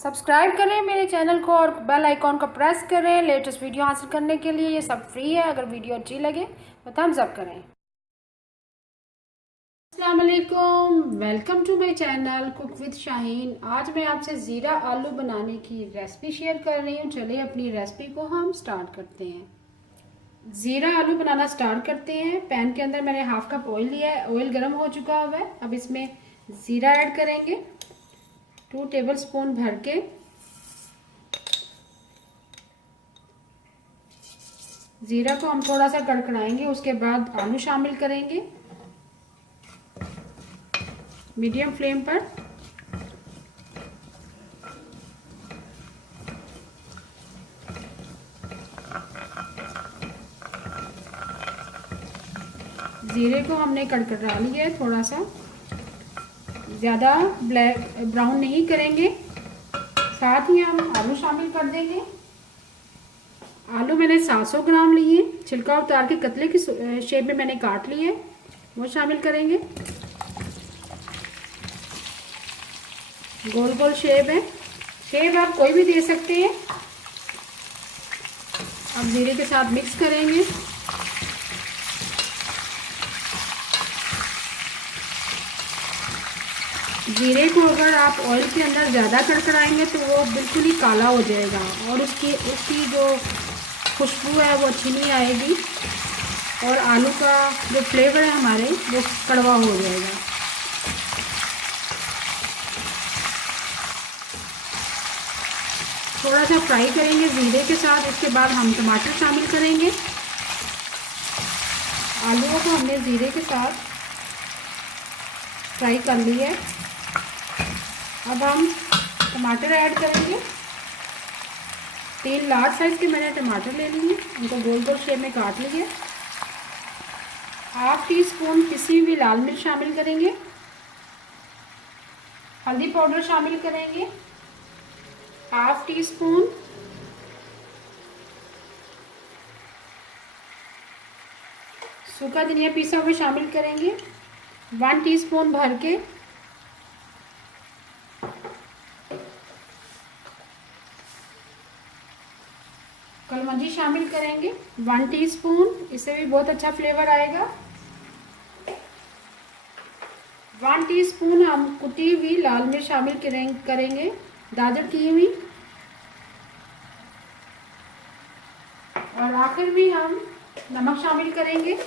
Subscribe करें मेरे channel को और बेल आइकॉन को प्रेस करें लेटेस्ट वीडियो हासिल करने के लिए। ये सब फ्री है। अगर वीडियो अच्छी लगे तो थम्स अप करें। अस्सलाम वालेकुम, welcome to my channel cook with Shaheen. आज मैं आपसे ज़ीरा आलू बनाने की रेसिपी शेयर कर रही हूँ। चलिए अपनी रेसिपी को हम स्टार्ट करते हैं। ज़ीरा आलू बनाना स्टार्ट करते हैं। पैन के अंदर मैंने हाफ कप ऑयल लिया है। ऑयल गर्म हो चुका हुआ है। अब इसमें ज़ीरा ऐड करेंगे 2 टेबलस्पून भर के। ज़ीरा को हम थोड़ा सा कड़कड़ाएंगे। उसके बाद आलू शामिल करेंगे मीडियम फ्लेम पर। ज़ीरे को हमने कड़कड़ा लिया है, थोड़ा सा ज़्यादा ब्लैक ब्राउन नहीं करेंगे। साथ ही हम आलू शामिल कर देंगे। आलू मैंने 700 ग्राम लिए, छिलका उतार के कतले की शेप में मैंने काट लिए, वो शामिल करेंगे। गोल गोल शेप है, शेप आप कोई भी दे सकते हैं। अब जीरे के साथ मिक्स करेंगे। जीरे को अगर आप ऑयल के अंदर ज़्यादा कड़कड़ाएंगे तो वो बिल्कुल ही काला हो जाएगा और उसकी जो खुशबू है वो अच्छी नहीं आएगी और आलू का जो फ्लेवर है हमारे वो कड़वा हो जाएगा। थोड़ा सा फ्राई करेंगे जीरे के साथ। इसके बाद हम टमाटर शामिल करेंगे। आलूओं को हमने जीरे के साथ फ्राई कर लिया है। अब हम टमाटर ऐड करेंगे। 3 लार्ज साइज के मैंने टमाटर ले लिए, उनको गोल गोल शेप में काट लिए। हाफ टी स्पून पिसी हुई लाल मिर्च शामिल करेंगे। हल्दी पाउडर शामिल करेंगे हाफ टी स्पून। सूखा धनिया पिसा हुआ शामिल करेंगे 1 टीस्पून भर के। कलमंजी शामिल करेंगे 1 टीस्पून, इससे भी बहुत अच्छा फ्लेवर आएगा। 1 टीस्पून हम कुटी हुई लाल मिर्च शामिल करेंगे दादर की हुई। और आखिर में हम नमक शामिल करेंगे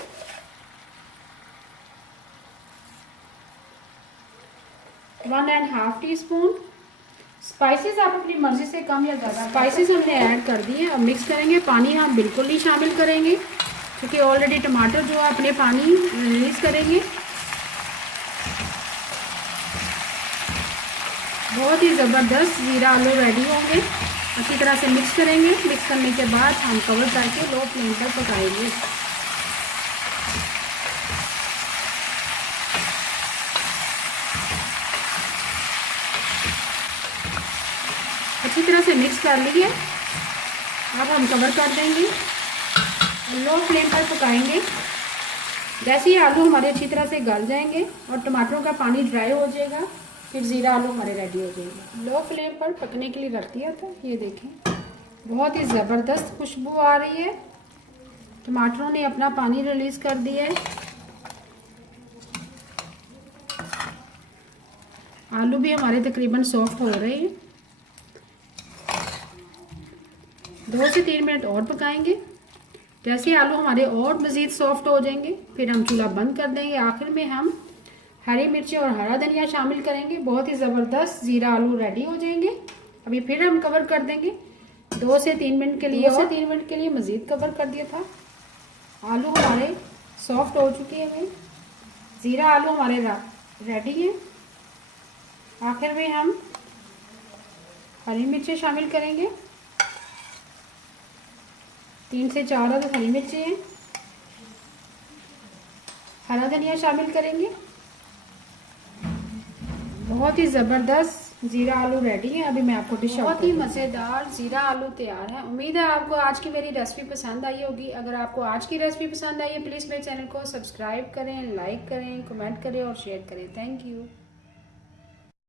1.5 टीस्पून। स्पाइसेस आप अपनी मर्जी से कम या ज़्यादा स्पाइसेस हमने ऐड कर दिए। अब मिक्स करेंगे। पानी हम बिल्कुल नहीं शामिल करेंगे क्योंकि ऑलरेडी टमाटर जो है अपने पानी रिलीज करेंगे। बहुत ही ज़बरदस्त ज़ीरा आलू रेडी होंगे। अच्छी तरह से मिक्स करेंगे। मिक्स करने के बाद हम कवर करके लो फ्लेम पर पकाएंगे। अच्छी तरह से मिक्स कर लिए। अब हम कवर कर देंगे, लो फ्लेम पर पकाएंगे। जैसे ही आलू हमारे अच्छी तरह से गल जाएंगे और टमाटरों का पानी ड्राई हो जाएगा, फिर ज़ीरा आलू हमारे रेडी हो जाएंगे। लो फ्लेम पर पकने के लिए रख दिया था। ये देखें, बहुत ही ज़बरदस्त खुशबू आ रही है। टमाटरों ने अपना पानी रिलीज़ कर दिया है। आलू भी हमारे तकरीबन सॉफ्ट हो रहे हैं। 2 से 3 मिनट और पकाएंगे। जैसे आलू हमारे और मज़ीद सॉफ्ट हो जाएंगे फिर हम चूल्हा बंद कर देंगे। आखिर में हम हरी मिर्ची और हरा धनिया शामिल करेंगे। बहुत ही ज़बरदस्त ज़ीरा आलू रेडी हो जाएंगे। अभी फिर हम कवर कर देंगे 2 से 3 मिनट के लिए। 2 से 3 मिनट के लिए मज़ीद कवर कर दिया था। आलू हमारे सॉफ्ट हो चुके हैं। ज़ीरा आलू हमारे रेडी हैं। आखिर में हम हरी मिर्ची शामिल करेंगे। 3 से 4 अदद हरी मिर्ची हैं। हरा धनिया शामिल करेंगे। बहुत ही ज़बरदस्त ज़ीरा आलू रेडी है। अभी मैं आपको डिश बहुत ही मज़ेदार ज़ीरा आलू तैयार है। उम्मीद है आपको आज की मेरी रेसिपी पसंद आई होगी। अगर आपको आज की रेसिपी पसंद आई है प्लीज़ मेरे चैनल को सब्सक्राइब करें, लाइक करें, कमेंट करें और शेयर करें। Thank you.